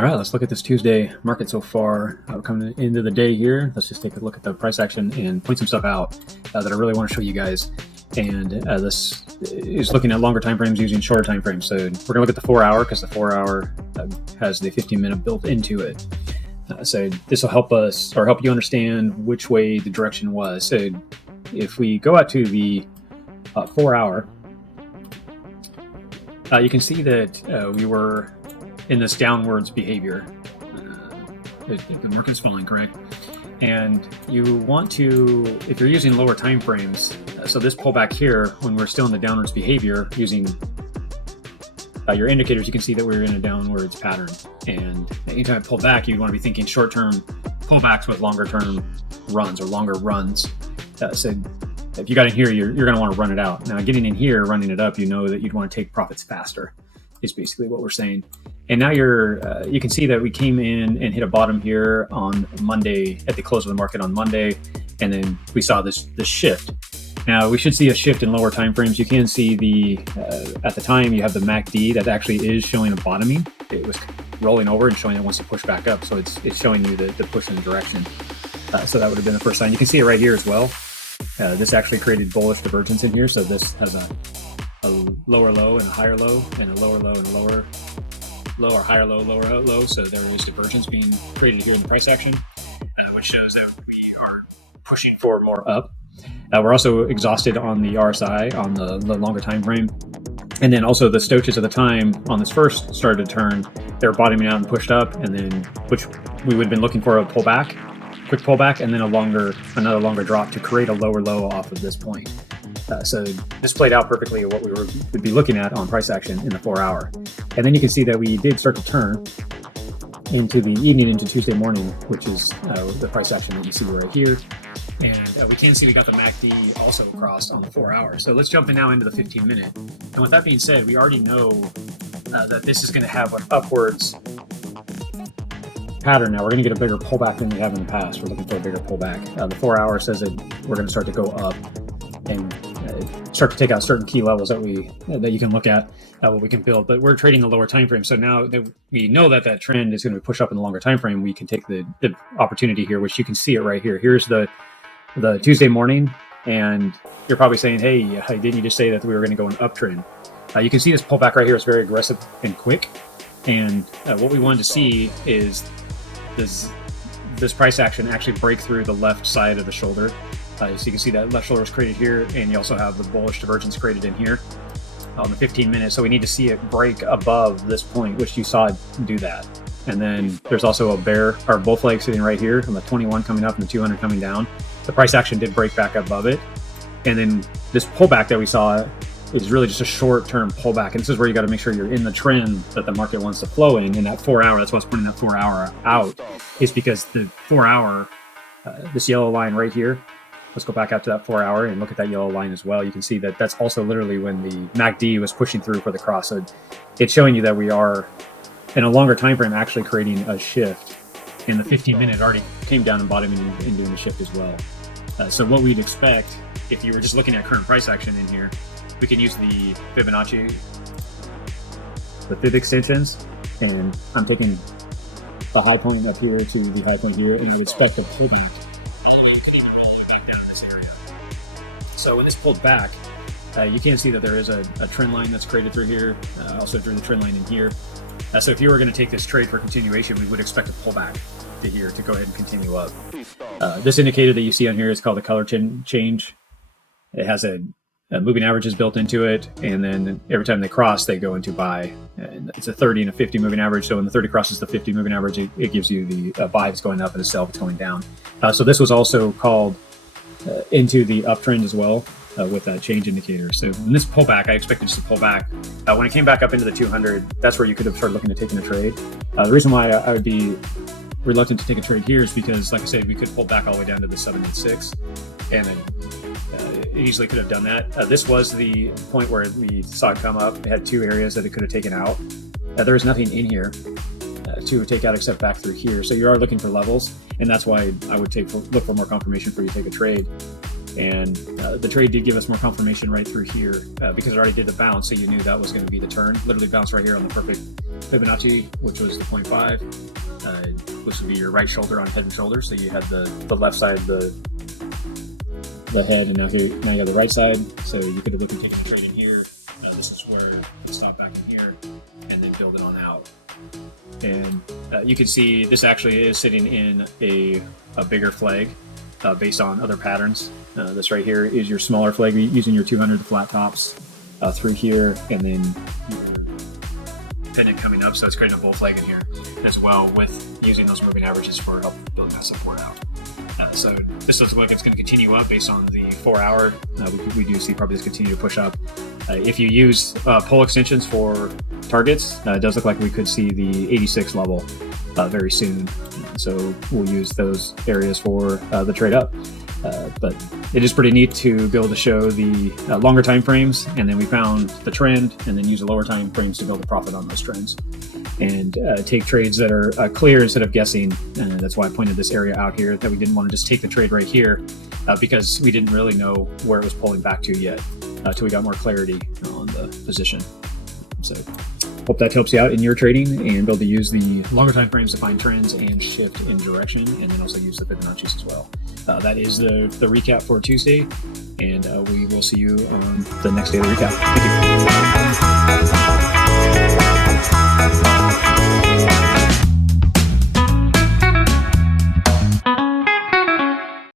All right, let's look at this Tuesday market so far. Coming into the day here, let's just take a look at the price action and point some stuff out that I really want to show you guys. And this is looking at longer time frames using shorter time frames. So we're going to look at the 4 hour because the 4 hour has the 15-minute built into it. So this will help us or help you understand which way the direction was. So if we go out to the 4 hour, you can see that we were in this downwards behavior. The market's falling, correct? And you want to, if you're using lower time frames, so this pullback here, when we're still in the downwards behavior, using your indicators, you can see that we're in a downwards pattern. And anytime I pull back, you want to be thinking short-term pullbacks with longer-term runs or longer runs. So if you got in here, you're going to want to run it out. Now, getting in here, running it up, you know that you'd want to take profits faster. Is basically what we're saying. And now you can see that we came in and hit a bottom here on Monday at the close of the market on Monday, and then we saw this shift. Now we should see a shift in lower time frames. You can see the at the time you have the MACD that actually is showing a bottoming. It was rolling over and showing it wants to push back up, so it's showing you the push in the direction. So that would have been the first sign. You can see it right here as well. This actually created bullish divergence in here, so this has a lower low and a higher low, and a lower low and a lower low, or higher low, lower low. So there is divergence being created here in the price action, which shows that we are pushing for more up. We're also exhausted on the RSI on the longer time frame, and then also the stochastics at the time on this first started to turn. They're bottoming out and pushed up, and then which we would have been looking for a pullback, quick pullback, and then another longer drop to create a lower low off of this point. So this played out perfectly what we would be looking at on price action in the 4 hour. And then you can see that we did start to turn into the evening, into Tuesday morning, which is the price action that you see right here. And we can see we got the MACD also crossed on the 4 hour. So let's jump in now into the 15-minute. And with that being said, we already know that this is going to have an upwards pattern. Now we're going to get a bigger pullback than we have in the past. We're looking for a bigger pullback. The 4 hour says that we're going to start to go up and start to take out certain key levels that you can look at, what we can build. But we're trading the lower time frame, so now that we know that trend is going to push up in the longer time frame, we can take the opportunity here, which you can see it right here. Here's the Tuesday morning, and you're probably saying, "Hey, didn't you just say that we were going to go an uptrend?" You can see this pullback right here is very aggressive and quick, and what we wanted to see is this price action actually break through the left side of the shoulder. So you can see that left shoulder is created here, and you also have the bullish divergence created in here on the 15-minute. So we need to see it break above this point, which you saw it do that. And then there's also a bear, or bull flag sitting right here on the 21 coming up and the 200 coming down. The price action did break back above it. And then this pullback that we saw is really just a short-term pullback. And this is where you got to make sure you're in the trend that the market wants to flow in that 4 hour. That's what's putting that 4 hour out, is because the 4 hour, this yellow line right here, let's go back out to that 4 hour and look at that yellow line as well. You can see that that's also literally when the MACD was pushing through for the cross. So it's showing you that we are in a longer time frame actually creating a shift. And the 15-minute already came down and bottoming and doing the shift as well. So what we'd expect, if you were just looking at current price action in here, we can use the Fibonacci, the Fib extensions, and I'm taking the high point up here to the high point here, and we expect a pullback. So when this pulled back, you can see that there is a trend line that's created through here. Also drew the trend line in here. So if you were going to take this trade for continuation, we would expect a pullback to here to go ahead and continue up. This indicator that you see on here is called the color change. It has a moving averages built into it, and then every time they cross, they go into buy. And it's a 30 and a 50 moving average. So when the 30 crosses the 50 moving average, it gives you the buy is going up and the sell is going down. So this was also called into the uptrend as well with that change indicator. So in this pullback, I expected just to pull back. When it came back up into the 200, that's where you could have started looking at taking a trade. The reason why I would be reluctant to take a trade here is because, like I said, we could pull back all the way down to the 786, and it easily could have done that. This was the point where we saw it come up. It had two areas that it could have taken out. There was nothing in here to take out except back through here. So you are looking for levels, and that's why I would look for more confirmation for you to take a trade. And the trade did give us more confirmation right through here because it already did the bounce, so you knew that was going to be the turn. Literally bounced right here on the perfect Fibonacci, which was the 0.5. This would be your right shoulder on head and shoulders. So you had the left side of the head, and now you have the right side. So you could have looked at taking a trade in here. This is where you stop back in here, and then build it on out. And you can see this actually is sitting in a bigger flag based on other patterns. This right here is your smaller flag using your 200 flat tops through here, and then your pendant coming up. So it's creating a bull flag in here as well, with using those moving averages for help building that support out. So this looks like it's going to continue up based on the 4 hour. We do see probably this continue to push up. If you use pull extensions for targets, it does look like we could see the 86 level very soon. So we'll use those areas for the trade up. But it is pretty neat to be able to show the longer time frames, and then we found the trend, and then use the lower time frames to build a profit on those trends, and take trades that are clear instead of guessing. That's why I pointed this area out here, that we didn't want to just take the trade right here because we didn't really know where it was pulling back to yet until we got more clarity on the position. So hope that helps you out in your trading, and be able to use the longer time frames to find trends and shift in direction, and then also use the Fibonacci's as well. That is the recap for Tuesday, and we will see you on the next daily recap. Thank you.